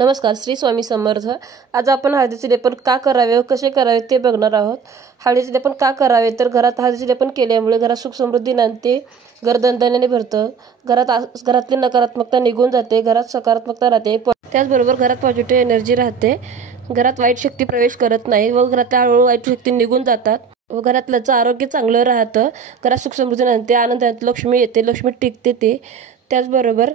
नमस्कार, श्री स्वामी समर्थ। आज आपण हळदीचे लेपन का करावे व कसे करावे ते बघणार आहोत। हळदीचे लेपन का करावे तर घरात हळदीचे लेपन केल्यामुळे घरात सुख समृद्धी नांदते, घर दणदणीने भरतं, घरातली नकारात्मकता निघून जाते, घरात सकारात्मकता राहते, त्याचबरोबर घरात पॉझिटिव्ह एनर्जी राहते, घरात वाईट शक्ती प्रवेश करत नाही व घरातल्या हळूहळू वाईट शक्ती निघून जातात व घरातल्याचं आरोग्य चांगलं राहतं, घरात सुख समृद्धी नांदते, आनंदात लक्ष्मी येते, लक्ष्मी टिकते ते। त्याचबरोबर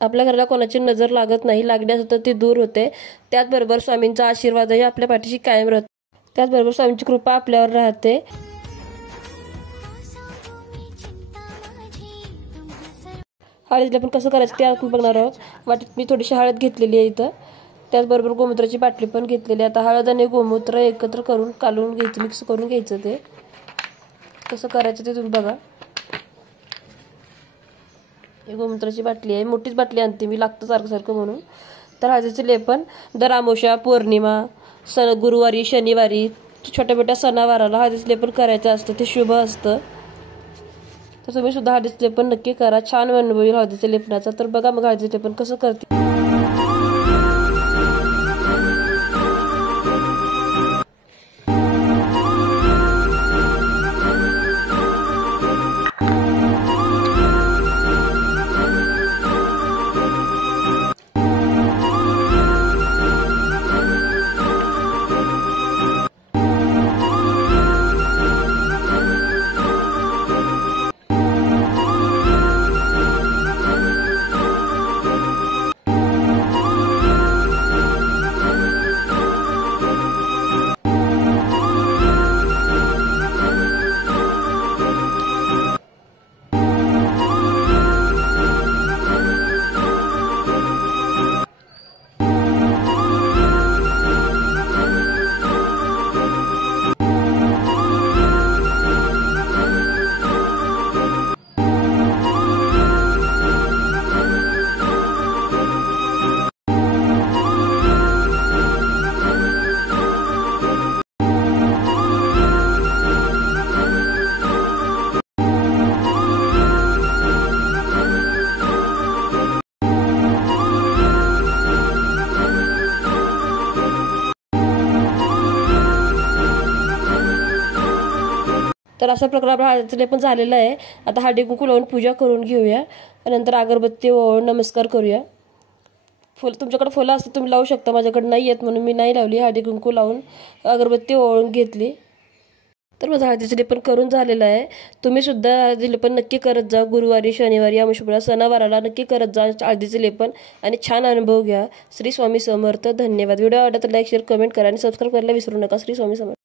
आपल्या घराला कोणाची नजर लागत नाही, लागल्यास तर ती दूर होते। त्याचबरोबर स्वामींचा आशीर्वादही आपल्या पाठीशी कायम राहतो, त्याचबरोबर स्वामींची कृपा आपल्यावर राहते। हळदीला पण कसं करायचं ते आपण बघणार आहोत। वाटीत मी थोडीशी हळद घेतलेली आहे इथं, त्याचबरोबर गोमूत्राची बाटली पण घेतलेली आहे। आता हळद आणि गोमूत्र एकत्र करून कालवून घ्यायचं, मिक्स करून घ्यायचं। ते कसं करायचं ते तुम्ही बघा। गोमूत्राची बाटली आहे, मोठीच बाटली आणते मी, लागतं सारखं म्हणून। तर हळदीचे लेपन दर अमावस्या, पौर्णिमा, गुरुवारी, शनिवारी, छोट्या मोठ्या सणावाराला हळदीचे लेपन करायचं असतं, ते शुभ असतं। तर तुम्ही सुद्धा हळदीचे लेपन नक्की करा, छान अनुभव येईल हळदीच्या लेपनाचा। तर बघा मग हळदीचे लेपन कसं करते। तर अशा प्रकारे आपलं हळदीचं लेपन झालेलं आहे। आता हळदी कुंकू लावून पूजा करून घेऊया, नंतर अगरबत्ती ओवाळून नमस्कार करूया। तुमच्याकडे फुलं असते तुम्ही लावू शकता, माझ्याकडे नाही आहेत म्हणून मी नाही लावली। हळदी कुंकू लावून अगरबत्ती ओवाळून घेतली। तर माझं हळदीचं लेपन करून झालेलं आहे। तुम्ही सुद्धा हळदीचं लेपन नक्की करत जा, गुरुवारी, शनिवारी, अमावस्या, सणावाराला नक्की करत जा हळदीचं लेपन आणि छान अनुभव घ्या। श्री स्वामी समर्थ। धन्यवाद। व्हिडिओ आवडला तर लाईक, शेअर, कमेंट करा आणि सबस्क्राईब करायला विसरू नका। श्री स्वामी समर्थ।